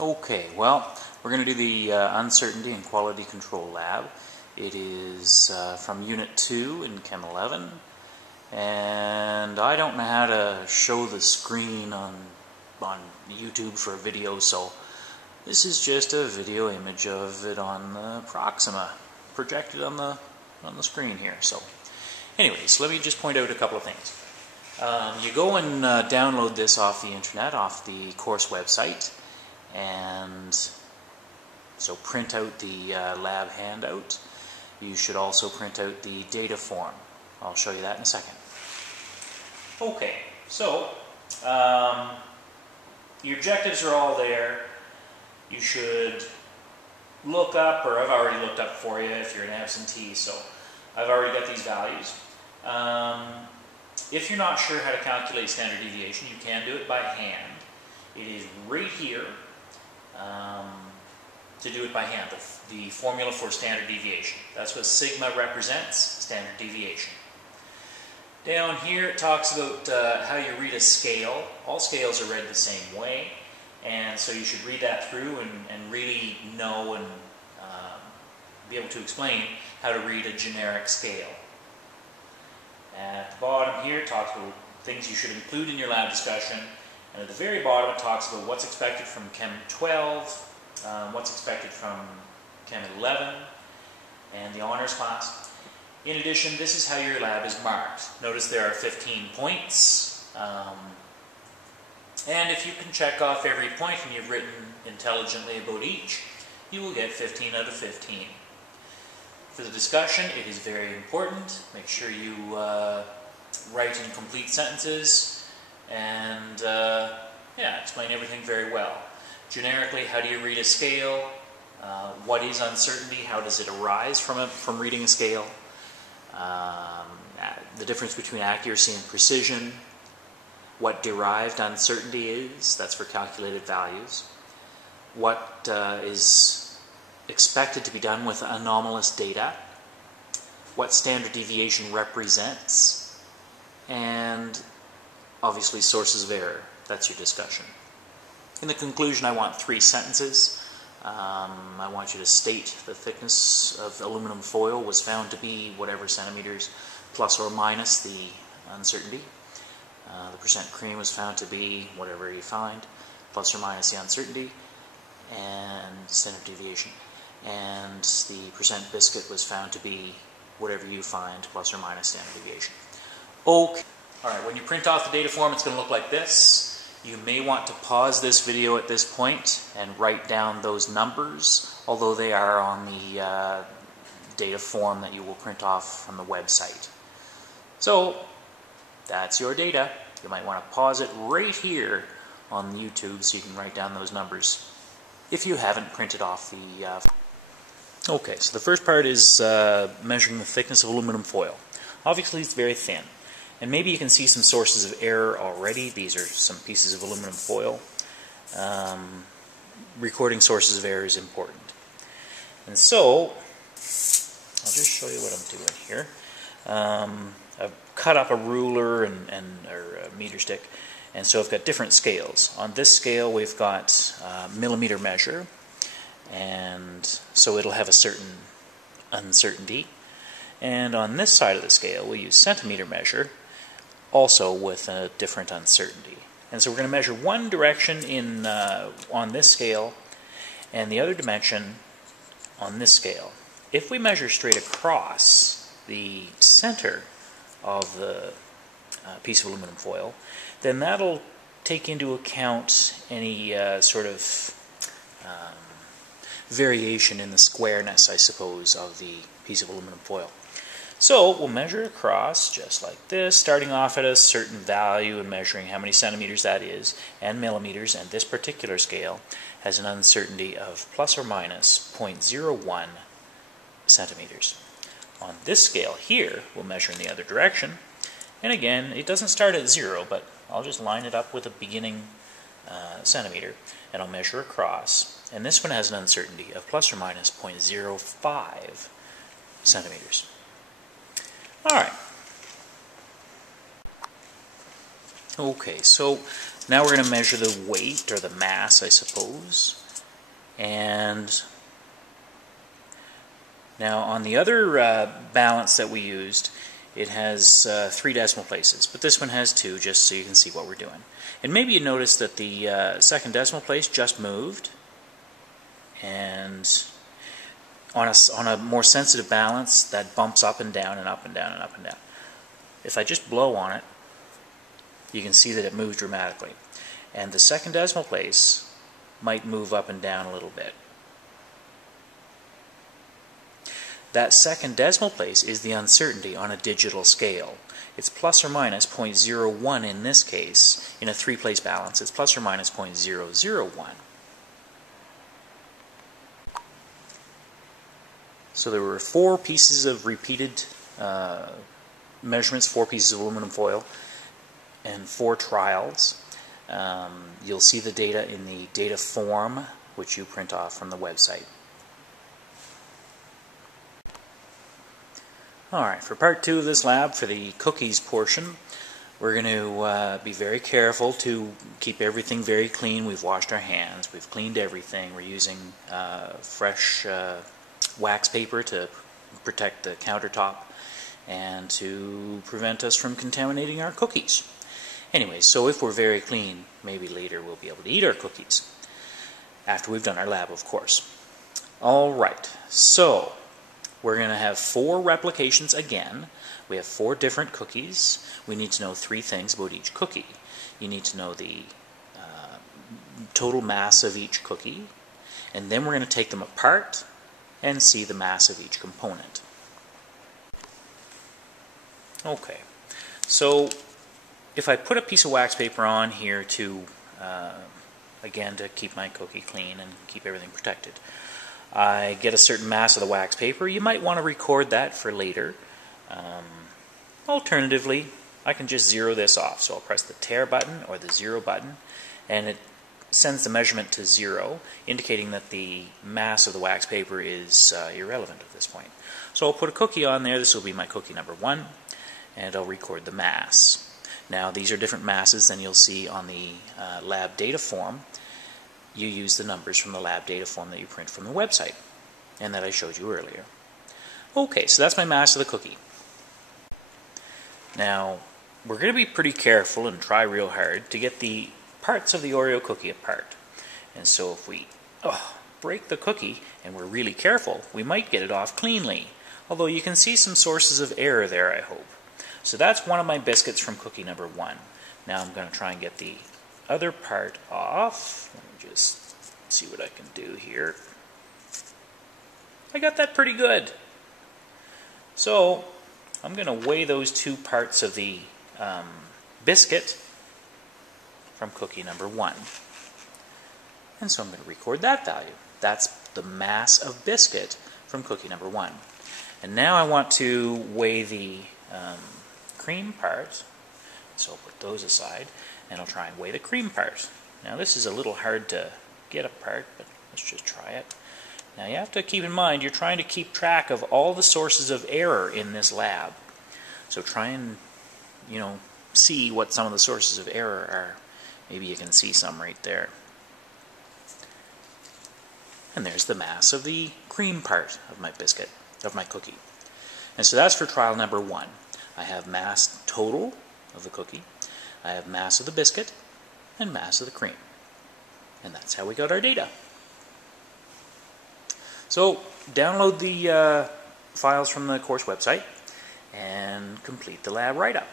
Okay, well, we're going to do the Uncertainty and Quality Control Lab. It is from Unit 2 in Chem 11, and I don't know how to show the screen on YouTube for a video, so this is just a video image of it on the Proxima, projected on the screen here. So, anyways, let me just point out a couple of things. You go and download this off the internet, off the course website, and so print out the lab handout. You should also print out the data form. I'll show you that in a second. Okay, so your objectives are all there. You should look up, or I've already looked up for you if you're an absentee, so I've already got these values. If you're not sure how to calculate standard deviation, you can do it by hand. It is right here to do it by hand, the formula for standard deviation. That's what sigma represents, standard deviation. Down here it talks about how you read a scale. All scales are read the same way, and so you should read that through and really know and be able to explain how to read a generic scale. At the bottom here it talks about things you should include in your lab discussion, and at the very bottom it talks about what's expected from Chem 12, what's expected from Chem 11, and the honors class. In addition, this is how your lab is marked. Notice there are 15 points, and if you can check off every point and you've written intelligently about each, you will get 15 out of 15. For the discussion, it is very important. Make sure you write in complete sentences and explain everything very well. Generically, how do you read a scale? What is uncertainty? How does it arise from reading a scale? The difference between accuracy and precision. What derived uncertainty is, that's for calculated values. What is expected to be done with anomalous data. What standard deviation represents. And obviously sources of error. That's your discussion. In the conclusion, I want 3 sentences. I want you to state the thickness of aluminum foil was found to be whatever centimeters plus or minus the uncertainty. The percent cream was found to be whatever you find plus or minus the uncertainty and standard deviation. And the percent biscuit was found to be whatever you find plus or minus standard deviation. Okay. Alright, when you print off the data form, it's going to look like this. You may want to pause this video at this point and write down those numbers, although they are on the data form that you will print off from the website. So, that's your data. You might want to pause it right here on YouTube so you can write down those numbers if you haven't printed off the... Okay, so the first part is measuring the thickness of aluminum foil. Obviously it's very thin. And maybe you can see some sources of error already. These are some pieces of aluminum foil. Recording sources of error is important. And so, I'll just show you what I'm doing here. I've cut up a ruler or a meter stick, and so I've got different scales. On this scale we've got millimeter measure, and so it'll have a certain uncertainty. And on this side of the scale we'll use centimeter measure, also with a different uncertainty. And so we're going to measure one direction on this scale and the other dimension on this scale. If we measure straight across the center of the piece of aluminum foil, then that'll take into account any sort of variation in the squareness, I suppose, of the piece of aluminum foil. So we'll measure across just like this, starting off at a certain value and measuring how many centimeters that is, and millimeters, and this particular scale has an uncertainty of plus or minus 0.01 centimeters. On this scale here, we'll measure in the other direction, and again, it doesn't start at 0, but I'll just line it up with a beginning centimeter, and I'll measure across, and this one has an uncertainty of plus or minus 0.05 centimeters. Alright. Okay, so now we're going to measure the weight, or the mass, I suppose, And now on the other balance that we used, it has 3 decimal places, but this one has 2, just so you can see what we're doing. And maybe you notice that the second decimal place just moved, and on a more sensitive balance, that bumps up and down and up and down and up and down. If I just blow on it, you can see that it moves dramatically. And the second decimal place might move up and down a little bit. That second decimal place is the uncertainty on a digital scale. It's plus or minus 0.01 in this case. In a 3-place balance, it's plus or minus 0.001. So there were 4 pieces of repeated measurements, 4 pieces of aluminum foil, and 4 trials. You'll see the data in the data form, which you print off from the website. Alright, for part 2 of this lab, for the cookies portion, we're going to be very careful to keep everything very clean. We've washed our hands, we've cleaned everything. We're using fresh wax paper to protect the countertop and to prevent us from contaminating our cookies. Anyway, so if we're very clean, maybe later we'll be able to eat our cookies. After we've done our lab, of course. Alright, so we're going to have 4 replications again. We have 4 different cookies. We need to know 3 things about each cookie. You need to know the total mass of each cookie, and then we're going to take them apart and see the mass of each component. Okay, so if I put a piece of wax paper on here to, again, to keep my cookie clean and keep everything protected, I get a certain mass of the wax paper. You might want to record that for later. Alternatively, I can just zero this off. So I'll press the tear button or the 0 button, and it sends the measurement to 0, indicating that the mass of the wax paper is irrelevant at this point. So I'll put a cookie on there. This will be my cookie number 1, and I'll record the mass. Now, these are different masses than you'll see on the lab data form. You use the numbers from the lab data form that you print from the website and that I showed you earlier. Okay, so that's my mass of the cookie. Now, we're going to be pretty careful and try real hard to get the parts of the Oreo cookie apart. And so if we break the cookie and we're really careful, we might get it off cleanly. Although you can see some sources of error there, I hope. So that's one of my biscuits from cookie number 1. Now I'm going to try and get the other part off. Let me just see what I can do here. I got that pretty good. So I'm going to weigh those 2 parts of the biscuit from cookie number 1. And so I'm going to record that value. That's the mass of biscuit from cookie number 1. And now I want to weigh the cream part. So I'll put those aside, and I'll try and weigh the cream part. Now this is a little hard to get apart, but let's just try it. Now you have to keep in mind, you're trying to keep track of all the sources of error in this lab. So try and, see what some of the sources of error are. Maybe you can see some right there. And there's the mass of the cream part of my biscuit, of my cookie. And so that's for trial number 1. I have mass total of the cookie, I have mass of the biscuit, and mass of the cream. And that's how we got our data. So download the files from the course website and complete the lab write-up.